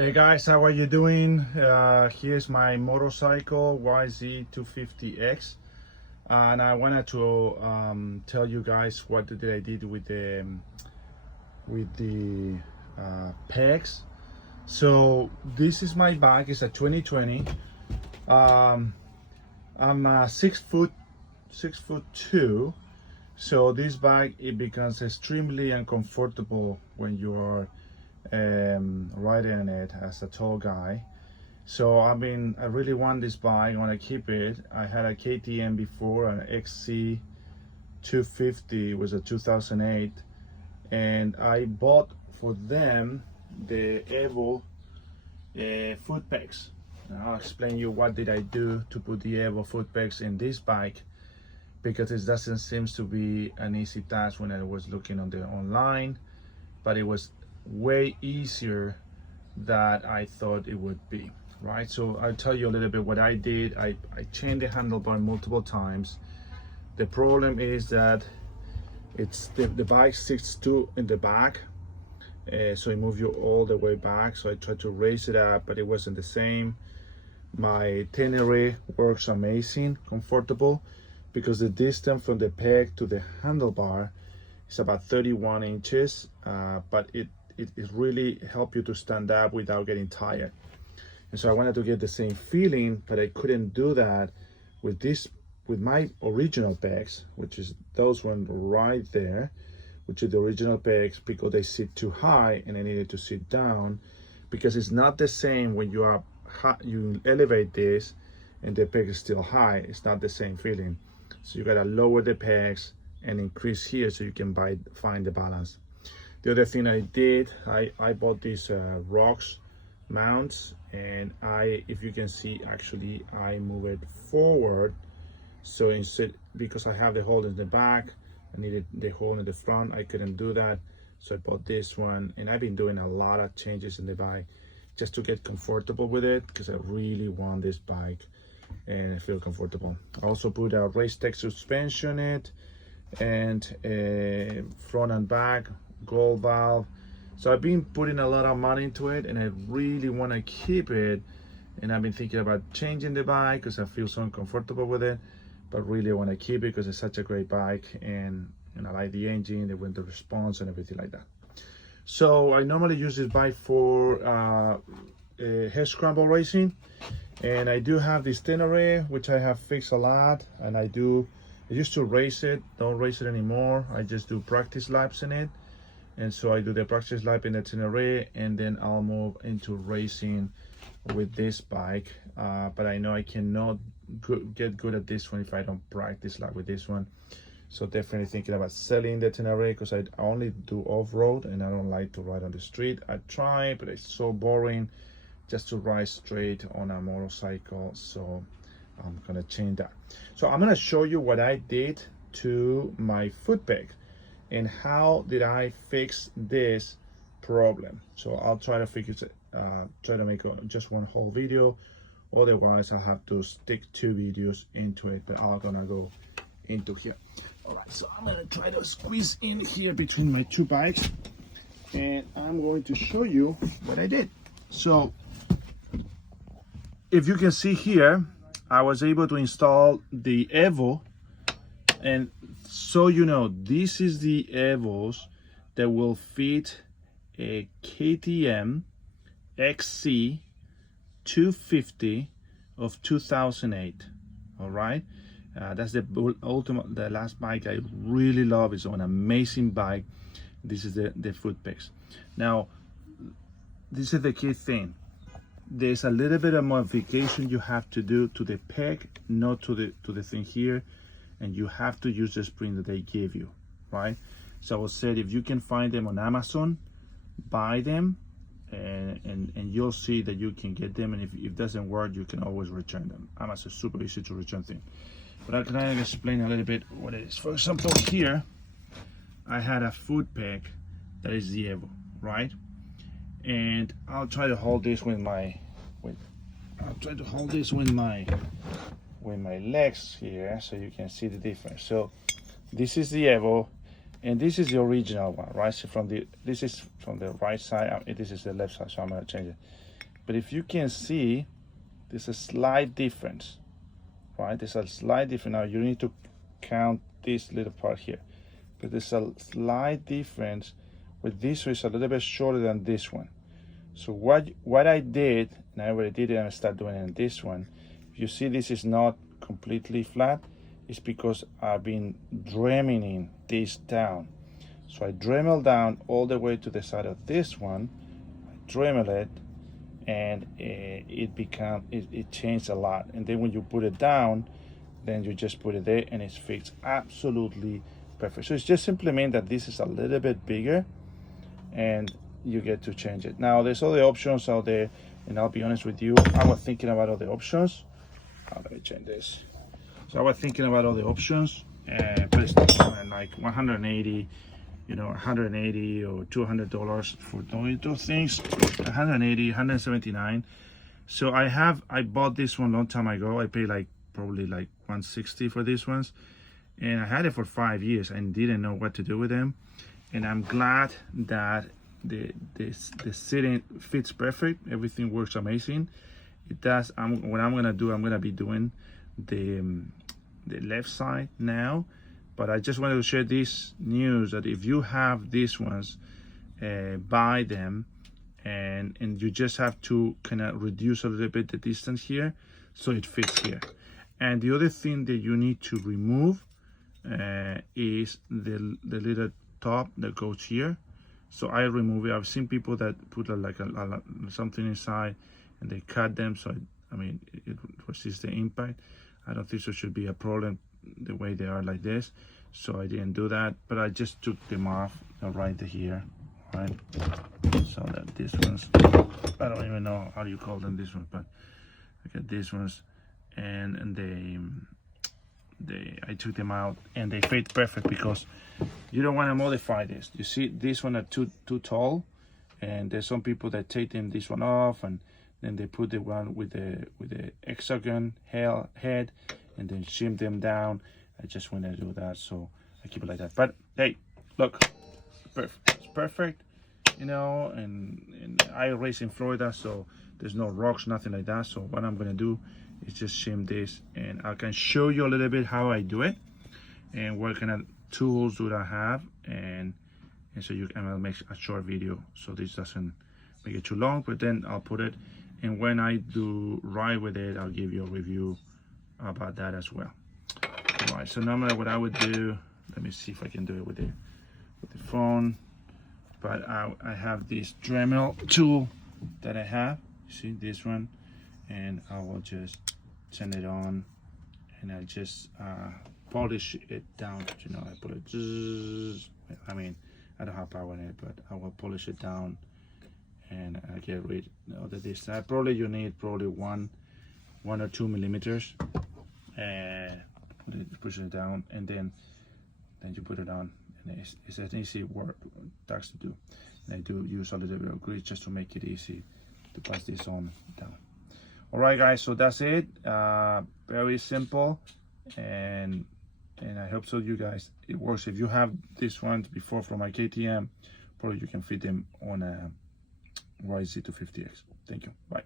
Hey guys, how are you doing? Here's my motorcycle YZ250X, and I wanted to tell you guys what I did with the pegs. So this is my bike. It's a 2020. I'm 6'2", so this bike, it becomes extremely uncomfortable when you are riding on it as a tall guy. So I really want this bike. I want to keep it. I had a KTM before, an YZ250. It was a 2008, and I bought for them the Evo foot pegs. I'll explain you what did I do to put the Evo foot pegs in this bike, because it doesn't seem to be an easy task when I was looking on the online, but it was way easier than I thought it would be, right? So I'll tell you a little bit what I did. I changed the handlebar multiple times. The problem is that it's the bike sits too in the back, so it moves you all the way back. So I tried to raise it up, but it wasn't the same. My Tenere works amazing, comfortable, because the distance from the peg to the handlebar is about 31 inches, but it really helps you to stand up without getting tired. And so I wanted to get the same feeling, but I couldn't do that with my original pegs, which is those ones right there, which are the original pegs, because they sit too high and I needed to sit down, because it's not the same when you elevate this and the peg is still high. It's not the same feeling. So you gotta lower the pegs and increase here so you can find the balance. The other thing I did, I bought these rocks mounts, and if you can see, actually I move it forward. So instead, because I have the hole in the back, I needed the hole in the front. I couldn't do that, so I bought this one, and I've been doing a lot of changes in the bike just to get comfortable with it, because I really want this bike and I feel comfortable. I also put a race tech suspension in it, and front and back gold valve. So I've been putting a lot of money into it, and I really want to keep it. And I've been thinking about changing the bike because I feel so uncomfortable with it, but really I want to keep it because it's such a great bike, and I like the engine, the winter response, and everything like that. So I normally use this bike for hair scramble racing, and I do have this Tenere, which I have fixed a lot, and I used to race it, don't race it anymore. I just do practice laps in it. And so I do the practice lap in the Tenere, and then I'll move into racing with this bike. But I know I cannot get good at this one if I don't practice lap with this one. So definitely thinking about selling the Tenere, because I only do off-road and I don't like to ride on the street. I try, but it's so boring just to ride straight on a motorcycle. So I'm gonna change that. So I'm gonna show you what I did to my foot peg and how did I fix this problem. So I'll try to fix it, try to make just one whole video. Otherwise I'll have to stick 2 videos into it, but I'm gonna go into here. All right, so I'm gonna try to squeeze in here between my 2 bikes, and I'm going to show you what I did. So if you can see here, I was able to install the Evo, and so you know, this is the Evos that will fit a KTM YZ250 of 2008. All right, that's the last bike I really love. It's an amazing bike. This is the foot pegs. Now, this is the key thing. There's a little bit of modification you have to do to the peg, not to the thing here, and you have to use the spring that they give you, right? So I would say, if you can find them on Amazon, buy them, and you'll see that you can get them, and if it doesn't work, you can always return them. Amazon is super easy to return thing. But I can explain a little bit what it is. For example, here I had a foot peg that is the Evo, right? And I'll try to hold this with my legs here so you can see the difference. So this is the Evo, and this is the original one, right? So this is from the right side, this is the left side, so I'm gonna change it. But if you can see, there's a slight difference, right? There's a slight difference. Now you need to count this little part here, but there's a slight difference with this one is a little bit shorter than this one. So what I did, and I already did it and I start doing it in this one, if you see this is not completely flat, it's because I've been dremeling this down. So I Dremel down all the way to the side of this one, I Dremel it, and it changed a lot. And then when you put it down, then you just put it there and it's fixed absolutely perfect. So it's just simply mean that this is a little bit bigger and you get to change it. Now there's other options out there, and I'll be honest with you, I was thinking about all the options. Let me change this. So I was thinking about all the options, but it's like 180, you know, 180 or $200 for those things. 180, 179. So I bought this one a long time ago. I paid like probably like 160 for these ones, and I had it for 5 years and didn't know what to do with them. And I'm glad that the sitting fits perfect. Everything works amazing. It does. What I'm gonna be doing the left side now. But I just wanted to share this news that if you have these ones, buy them, and you just have to kind of reduce a little bit the distance here so it fits here. And the other thing that you need to remove is the little top that goes here. So I remove it. I've seen people that put like something inside and they cut them, so I mean it resists the impact. I don't think so should be a problem the way they are like this, so I didn't do that, but I just took them off right here, right? So that these ones, I don't even know how you call them, this one, but I got these ones, and I took them out and they fit perfect because you don't want to modify this. You see, this one are too tall, and there's some people that take this one off and then they put the one with the hexagon head and then shim them down. I just want to do that, so I keep it like that. But hey, look, perfect. It's perfect, you know. And I race in Florida, so there's no rocks, nothing like that. So what I'm gonna do is just shim this, and I can show you a little bit how I do it and what kind of tools do I have, and so I'll make a short video so this doesn't make it too long, but then I'll put it, and when I do ride with it, I'll give you a review about that as well. All right, so normally what I would do, let me see if I can do it with the phone, but I have this Dremel tool that I have, you see this one, and I will just turn it on and I just polish it down, you know. I put it, I mean, I don't have power in it, but I will polish it down and I get rid of the distance. Probably you need probably one or 2 millimeters, and push it down, and then you put it on, and it's an easy work task to do. And I do use a little bit of grease just to make it easy to pass this on down. All right, guys, so that's it. Very simple, and I hope so you guys it works. If you have these ones before from my KTM, probably you can fit them on a YZ250X. Thank you. Bye.